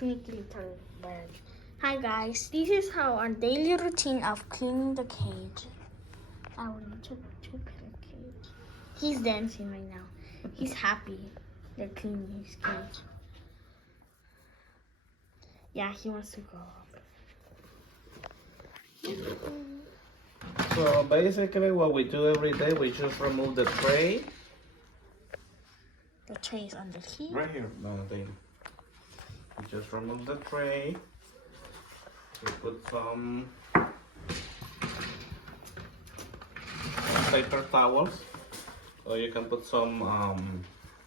sneaky little bird. Hi guys, this is how our daily routine of cleaning the cage. I want to clean the cage. He's dancing right now. He's happy. They're cleaning his cage. Yeah, he wants to go up. So basically what we do every day, we just remove the tray. The tray is under here. Right here. No, we just remove the tray. We put some paper towels. Or you can put some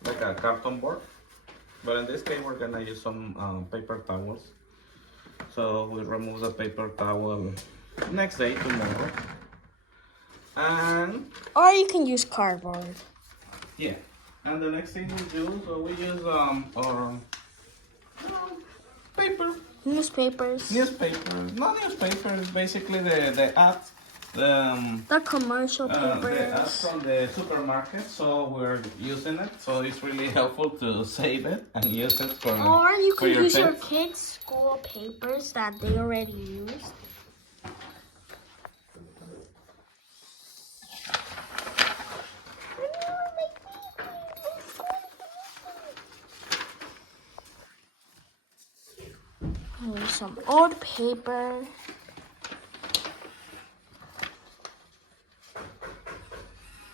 like a carton board. But in this case we're gonna use some paper towels. So we remove the paper towel next day, tomorrow. And Or you can use cardboard. yeah. And the next thing we do, so we use our paper. Newspapers. Newspapers. Not newspapers, basically the ads. The commercial The papers. ads from the supermarket, so we're using it. So it's really helpful to save it and use it for. Or you for can use your pets. kids' school papers that they already used. Use some old paper.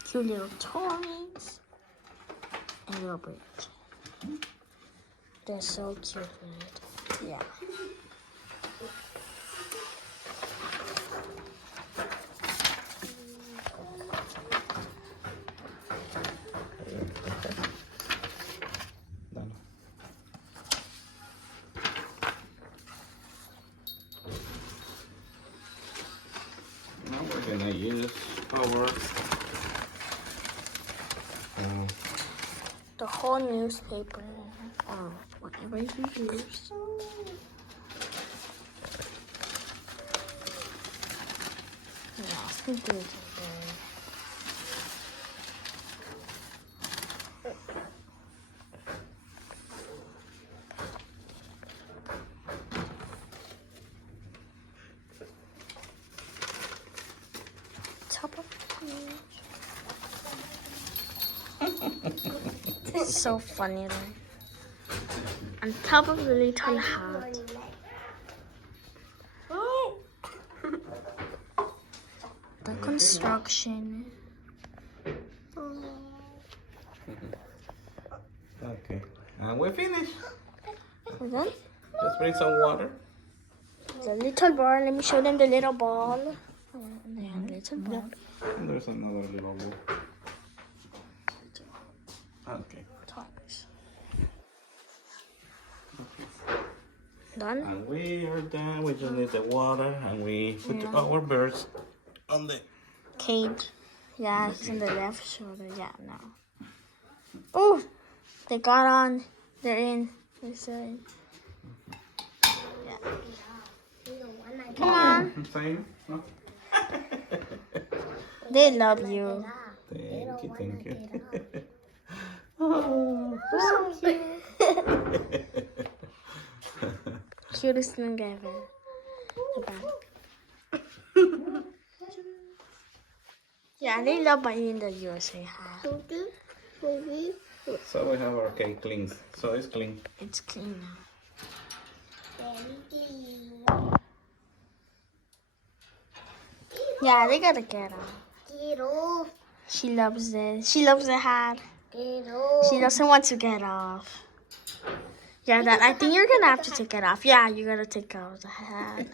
Cute little toys. And little birds. They're so cute. Yeah. Done. Now we're gonna use our The whole newspaper. Or whatever you use. Yeah, let's do this. Top of the page. It's so funny, right? On top of the little hat. The construction. okay, and we're finished. And then Let's bring some water. the little ball. Let me show them the little ball. Yeah, the little ball. And there's another little one. Okay. Toys. Done? And we are done. We just need the water, and we put our birds on the. Cage. Yeah, it's in the left shoulder. Yeah, no. Oh, they got on. They're in. They're still in. Yeah. Come on. Same. No? They love you. Thank you, thank you. They're so cute. Cutest thing ever. The back. Yeah, they love buying the USA hat. So we have our cake clean. So it's clean. It's clean now. Yeah, they gotta get off. She loves it. She loves the hat. She doesn't want to get off. Yeah, Dad, I think you're gonna have to take it off. Yeah, you gotta take off the hat.